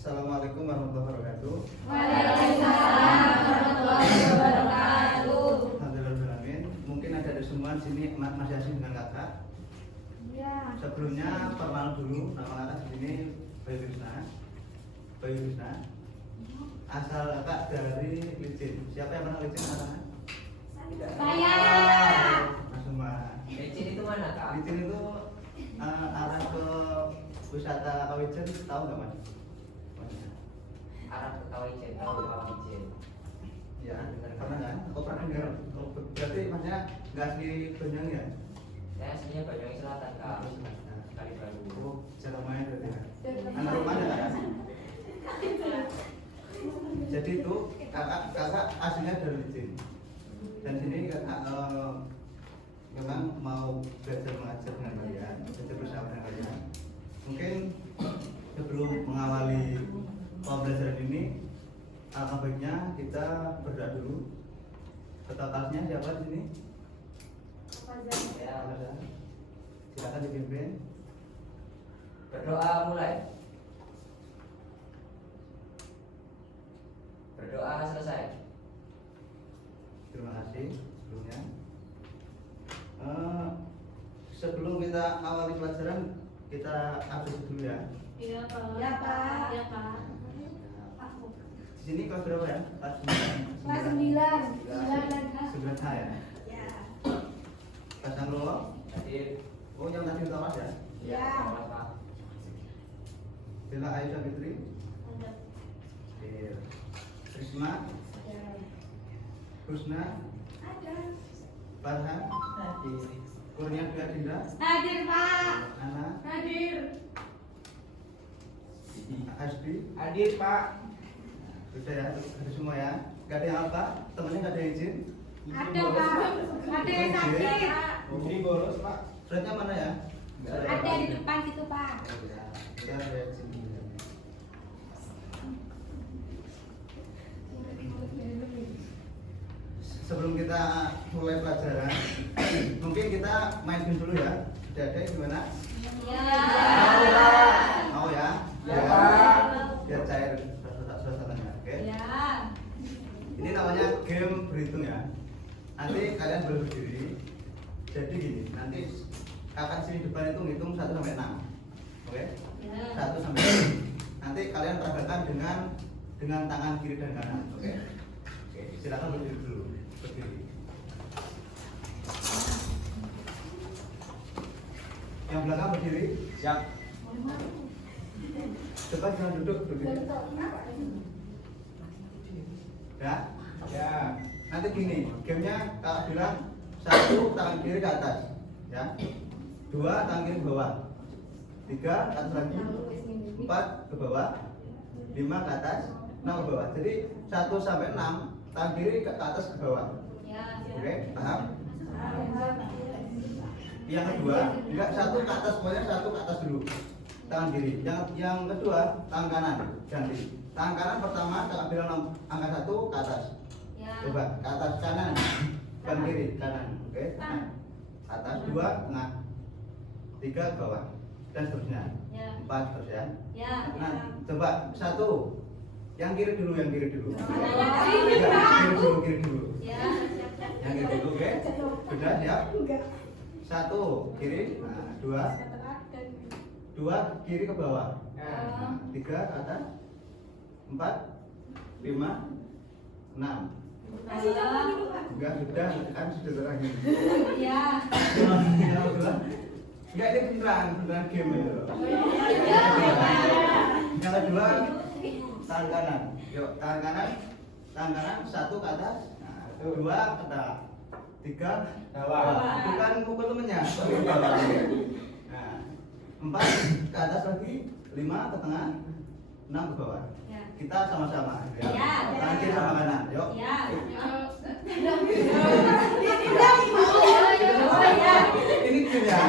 Assalamualaikum warahmatullahi wabarakatuh. Waalaikumsalam warahmatullahi wabarakatuh. Alhamdulillah. Mungkin ada di semua di sini masih asing dengan kakak. Ya. Sebelumnya perkenalan dulu, nama kakak di sini Bayu Krishna. Bayu Krishna. Asal kakak dari Licin. Siapa yang pernah Licin anak-anak? Saya. Mas semua. Licin itu mana, Kak? Licin itu arah ke wisata Kawijen, tahu nggak Mas? Arah ke Kawijen, tahu Kawijen. Ya, dengar karena kan? Aku pernah dengar. Berarti maksudnya nggak asli Banyuwangi ya? Saya aslinya Banyuwangi Selatan, Kak. Kali baru. Oh, cara main berarti ya? Anak rumahnya kan? Jadi itu kakak aslinya dari Licin. Dan sini memang mau belajar mengajar dengan kalian, belajar bersama dengan kalian. Mungkin sebelum mengawali pembelajaran ini, alangkah baiknya kita berdoa dulu. Ketua kelasnya siapa di sini? Ya, Silakan dipimpin. berdoa mulai. Berdoa selesai. Terima kasih sebelumnya. Sebelum kita awali pelajaran, kita update dulu ya. Iya, Pak. Iya, Pak. Iya, Pak. Di sini kelas berapa ya? Kelas 9. Kelas 9. 9 9 ya. Ya. Kelas yang berapa? Hadir. Oh, yang tadi utama ya. Ya. Selamat, Pak. Bella Aisyah Fitri. Risma. Husna. Ada. Farhan. Kurnia Dwi Adinda. Hadir, Pak. Ana. Hadir. Asbi. Hadir, Pak. Sudah ya, ada semua ya. Gak ada yang apa? Temennya gak ada yang izin? Ada, Pak. Ada yang sakit. Ini bolos, Pak. Suratnya mana ya? Ada di depan situ, Pak. Kita lihat sini. Sebelum kita mulai pelajaran, mungkin kita main game dulu ya. Ada gimana? Ya. Mau ya? Ya, Pak. Biar cair suasananya, oke? Ya. Ini namanya game berhitung ya. Nanti kalian boleh berdiri. Jadi gini, nanti kakak sini depan itu ngitung 1 sampai 6. Oke? Ya. 1 sampai 6. Nanti kalian peragakan dengan tangan kiri dan kanan, oke? Oke, silakan berdiri dulu. Berdiri. Yang belakang berdiri. Siap. Cepat jangan duduk berdiri. Ya? Ya. Nanti gini, gamenya kakak bilang 1 tangan kiri ke atas, ya. 2 tangan kiri ke bawah. 3 ke atas lagi. 4 ke bawah. 5 ke atas. 6 ke bawah. Jadi 1 sampai 6 tangan kiri ke atas ke bawah. Ya. Oke, paham? Yang kedua, enggak 1 ke atas, pokoknya 1 ke atas dulu. Tangan kiri. Yang kedua, tangan kanan ganti. Tangan kanan pertama kakak bilang angka 1 ke atas. Ya. Coba ke atas kanan, bukan kiri, kanan. Oke, kanan. Atas 2 tengah. 3 bawah. Dan seterusnya. Ya. 4 terus ya. Ya. Nah, coba 1. Yang kiri dulu, yang kiri dulu. Kiri, Enggak, kiri dulu. Ya. Yang kiri dulu, oke? Sudah siap? 1 kiri, nah, 2 kiri ke bawah. Nah, 3 ke atas. 4 5 6. Enggak, sudah kan sudah terakhir. Ya. Enggak, ini beneran game itu. Yang kedua, tangan kanan. Yuk, tangan kanan 1 ke atas. Nah, 2 ke atas. 3 Bawah. bukan pukul temennya, tapi bawah. Nah, 4 ke atas lagi, 5 ke tengah, 6 ke bawah. Ya. Kita sama-sama ya. Ya. Tangan kiri sama kanan, yuk. Ya. Ini game ya.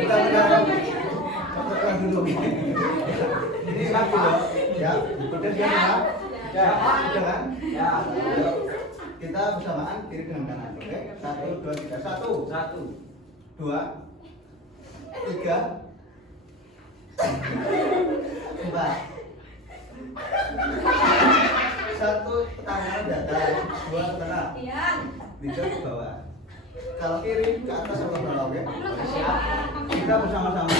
Kita udah dulu. Ini lagi loh. Ya, udah siap ya? Ya, udah kan? Ya. Kita bersamaan kiri dengan kanan, oke? 1 2 3. 1 1 2 3 Coba. Satu tangan di atas, dua ke tengah, Iya. tiga ke bawah. Kalau kiri ke atas atau ke bawah, oke? Siap. Kita bersama-sama.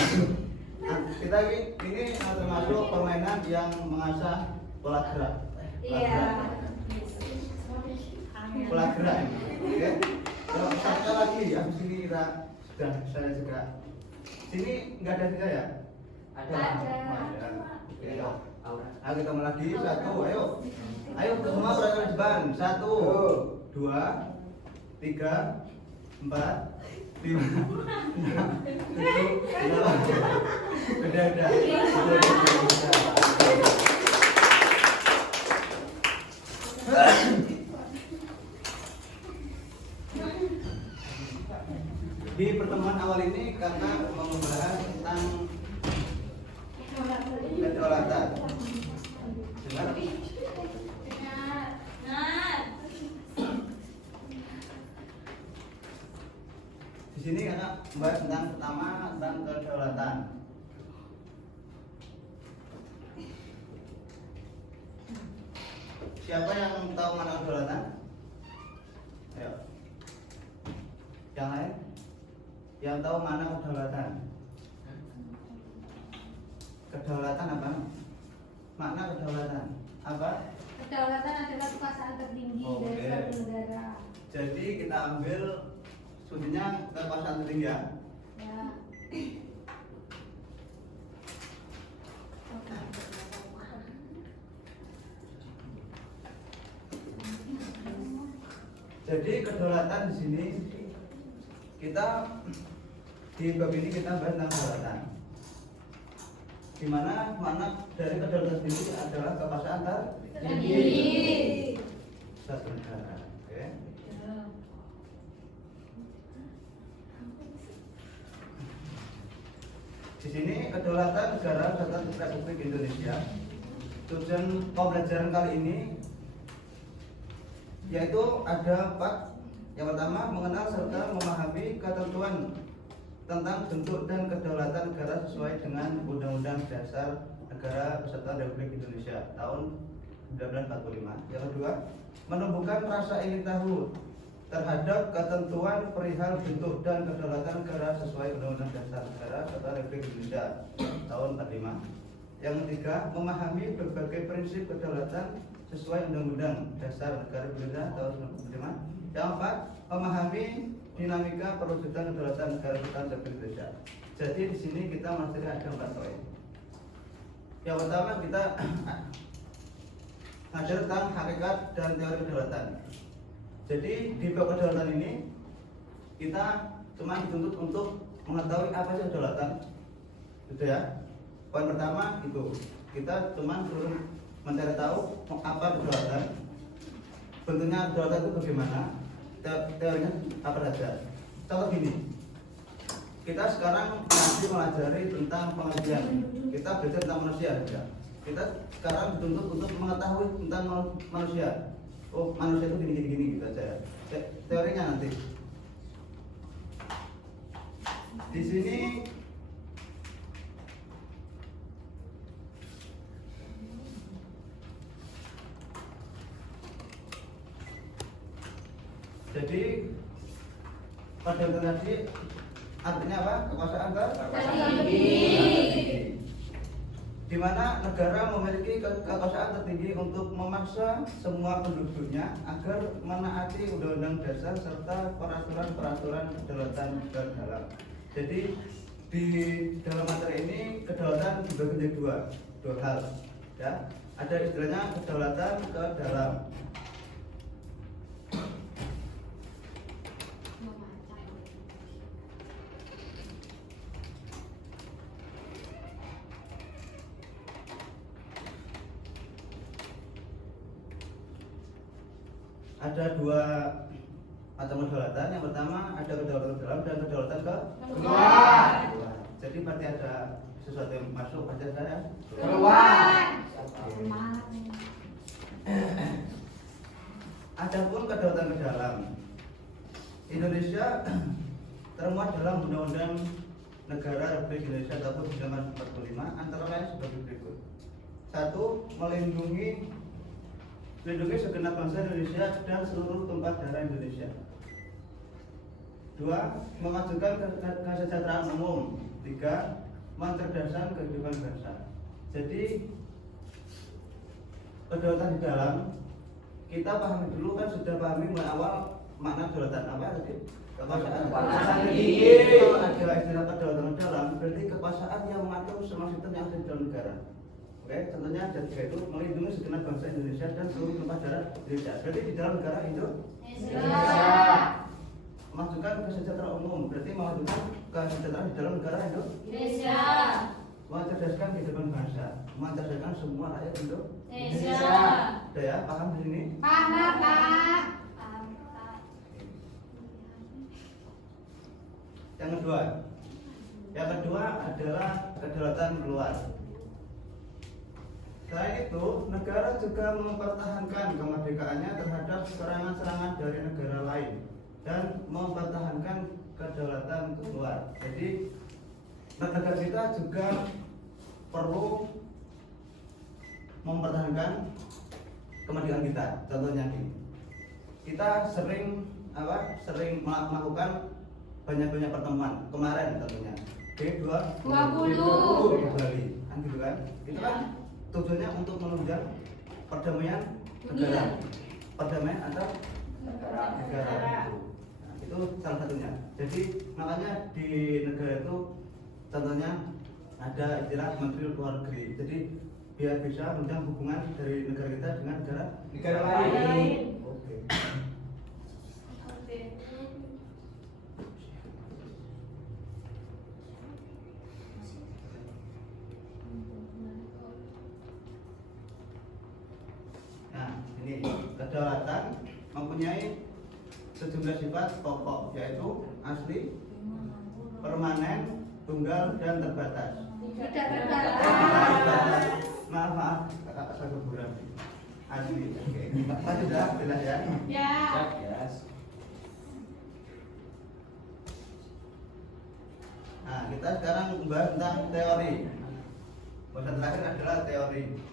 Nah, kita ini termasuk permainan yang mengasah pola gerak. Iya. Pola gerak ini, oke? Kalau satu lagi, habis ini kita sudah saya juga. Sini nggak ada tiga ya? Ada. Ada. Oke, ayo. Aura. Ayo kita mulai lagi, satu, ayo. Ayo semua berangkat depan. Satu, dua, tiga, empat, lima, enam, tujuh, delapan. Udah. Di pertemuan awal ini karena membahas tentang kedaulatan. Dengar? Di sini karena membahas tentang pertama tentang kedaulatan. Siapa yang tahu mana kedaulatan? Ayo. Yang lain? Yang tahu mana kedaulatan? Kedaulatan apa? Makna kedaulatan apa? Kedaulatan adalah kekuasaan tertinggi dari Oke. suatu negara. Jadi kita ambil sudutnya kekuasaan tertinggi ya. Ya. Jadi kedaulatan di sini kita di bab ini kita bahas tentang kedaulatan. Di mana makna dari kedaulatan ini adalah kekuasaan tertinggi satu negara. Oke. Di sini kedaulatan negara Kesatuan Republik Indonesia. Tujuan pembelajaran kali ini yaitu ada 4. Yang pertama, mengenal serta memahami ketentuan tentang bentuk dan kedaulatan negara sesuai dengan Undang-Undang Dasar Negara Kesatuan Republik Indonesia tahun 1945. Yang kedua, menumbuhkan rasa ingin tahu terhadap ketentuan perihal bentuk dan kedaulatan negara sesuai Undang-Undang Dasar Negara Kesatuan Republik Indonesia tahun 1945. Yang ketiga, memahami berbagai prinsip kedaulatan sesuai Undang-Undang Dasar Negara Indonesia tahun 1945. Yang keempat, memahami dinamika perwujudan kedaulatan negara Kesatuan Republik Indonesia. Jadi di sini kita masih ada 4 poin. Yang pertama kita ngajar tentang hakikat dan teori kedaulatan. Jadi di bab kedaulatan ini kita cuma dituntut untuk mengetahui apa sih kedaulatan, gitu ya. Poin pertama itu kita cuma perlu mencari tahu apa kedaulatan, bentuknya kedaulatan itu bagaimana, teorinya apa saja. Contoh gini, kita sekarang masih mempelajari tentang pengajian, kita belajar tentang manusia saja. Kita sekarang dituntut untuk mengetahui tentang manusia. Oh, manusia itu gini gitu aja. Teorinya nanti. Di sini jadi pada tadi artinya apa? Kekuasaan tertinggi. Di mana negara memiliki kekuasaan tertinggi untuk memaksa semua penduduknya agar menaati Undang-Undang Dasar serta peraturan-peraturan kedaulatan negara. Jadi di dalam materi ini kedaulatan dibagi menjadi dua hal, ya. Ada istilahnya kedaulatan ke dalam. Ada 2 macam kedaulatan. Yang pertama ada kedaulatan ke dalam dan kedaulatan ke luar. Jadi berarti ada sesuatu yang masuk aja saya keluar. Adapun kedaulatan ke dalam, Indonesia termuat dalam Undang-Undang negara Republik Indonesia tahun 1945 antara lain sebagai berikut. 1. Melindungi segenap bangsa Indonesia dan seluruh tumpah darah Indonesia. 2. Memajukan kesejahteraan umum. 3. Mencerdaskan kehidupan bangsa. Jadi kedaulatan di dalam kita pahami dulu, kan sudah pahami mulai awal makna kedaulatan apa tadi? Kekuasaan. Kalau ada istilah kedaulatan dalam, berarti kekuasaan yang mengatur semua sistem yang ada di dalam negara. Oke, contohnya ada 3 itu, melindungi segenap bangsa Indonesia dan seluruh tumpah darah Indonesia. Berarti di dalam negara Indonesia. Memajukan kesejahteraan umum, berarti memajukan kesejahteraan di dalam negara Indonesia. Mencerdaskan kehidupan bangsa, mencerdaskan semua rakyat Indonesia. Udah ya, paham di sini? Paham, Pak. Yang kedua adalah kedaulatan keluar. Selain itu, negara juga mempertahankan kemerdekaannya terhadap serangan-serangan dari negara lain dan mempertahankan kedaulatan keluar. Jadi negara kita juga perlu mempertahankan kemerdekaan kita. Contohnya kita sering melakukan banyak pertemuan. Kemarin contohnya G20 di Bali, kan gitu kan? Itu kan tujuannya untuk menunjang perdamaian negara, perdamaian antar negara. Nah, itu salah satunya. Jadi makanya di negara itu contohnya ada istilah Menteri Luar Negeri. Jadi biar bisa menunjang hubungan dari negara kita dengan negara lain. Oke. Nah, ini kedaulatan mempunyai sejumlah sifat pokok, yaitu asli, permanen, tunggal, dan terbatas. Tidak terbatas. Maaf, kakak saya keguguran. Asli, oke. Pak sudah jelas ya? Ya. Nah, kita sekarang membahas tentang teori. Bahasan terakhir adalah teori.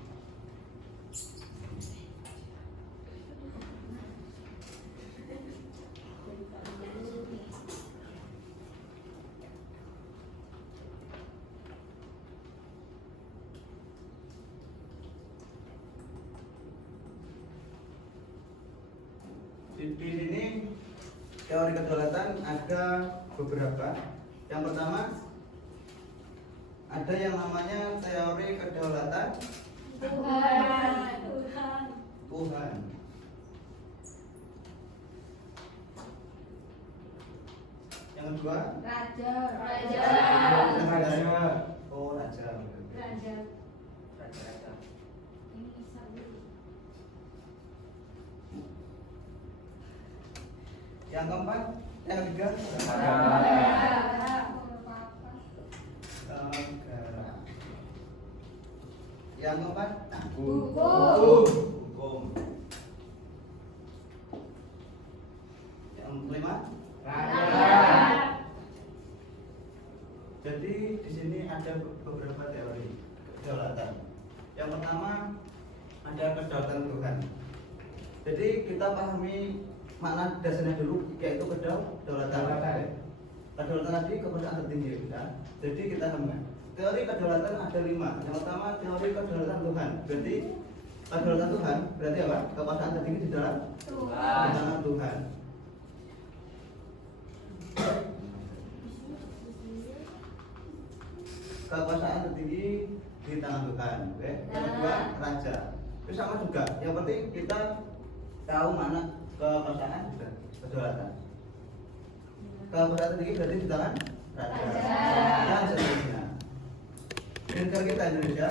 Di sini teori kedaulatan ada beberapa. Yang pertama ada yang namanya teori kedaulatan Tuhan. Yang kedua Raja. Oh, raja. Yang keempat, yang ketiga negara. Yang keempat hukum. Yang kelima Jadi di sini ada beberapa teori kedaulatan. Yang pertama ada kedaulatan Tuhan. Jadi kita pahami makna dasarnya dulu, yaitu kedaulatan. Kedaulatan tadi kekuasaan tertinggi, ya. Jadi kita pahami teori kedaulatan ada 5. Yang pertama teori kedaulatan Tuhan. Berarti kedaulatan Tuhan berarti apa? Kekuasaan tertinggi di dalam Tuhan. Kekuasaan tertinggi di tangan Tuhan. Oke. Yang kedua raja. Itu sama juga. Yang penting kita tahu mana kekuasaan juga kedaulatan. Kekuasaan tertinggi berarti di tangan raja. Dan seterusnya. Di negara kita Indonesia,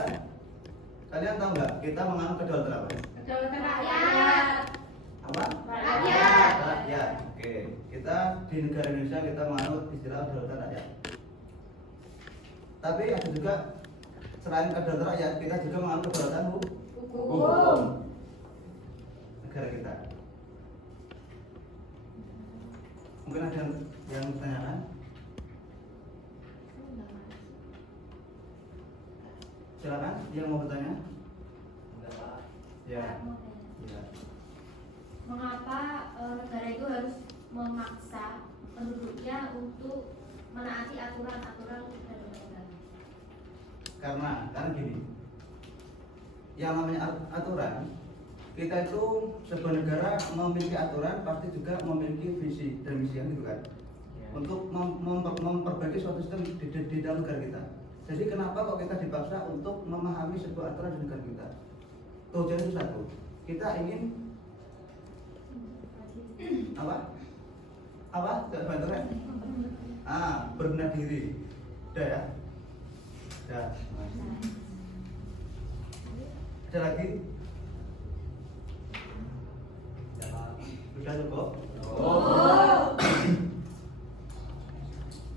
kalian tahu nggak kita menganut kedaulatan apa? Kedaulatan rakyat. Apa? Rakyat. Oke. Kita di negara Indonesia kita menganut istilah kedaulatan rakyat. Tapi ada juga selain kedaulatan rakyat, kita juga menganut kedaulatan hukum negara kita. Mungkin ada yang bertanyakan? Silakan yang mau bertanya. Enggak, Pak. Ya. Ya. Mengapa negara itu harus memaksa penduduknya untuk menaati aturan-aturan dan undang-undang? Karena gini, yang namanya aturan, kita itu sebuah negara memiliki aturan pasti juga memiliki visi dan misi yang itu kan, Ya. untuk memperbaiki suatu sistem di dalam negara kita. Jadi kenapa kok kita dipaksa untuk memahami sebuah aturan di negara kita? Tujuan itu satu, kita ingin apa? Bantuan? Berbenah diri. Udah ya? Udah. Ada lagi? Ya, Pak. Sudah cukup? Oh.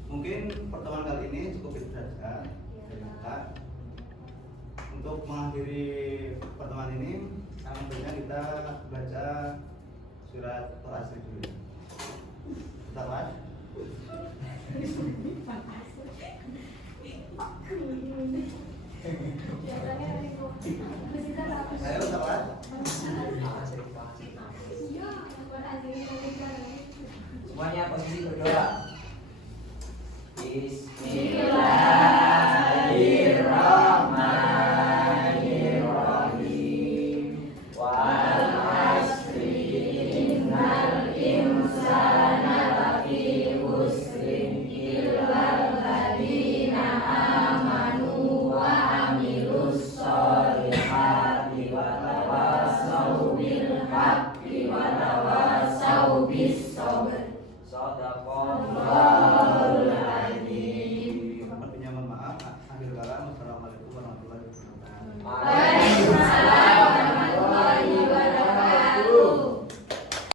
Mungkin pertemuan kali ini cukup itu saja dari kita. Untuk mengakhiri pertemuan ini, alhamdulillah kita baca surat Al-Asr dulu. Bentar, Mas. Ayo, bentar, Mas. Semuanya posisi berdoa. Bismillahirrahmanirrahim. Wal asri innal insana lafi khusrin illal ladzina amanu wa amilus sholihati wa tawassaw bil haqqi wa tawassaw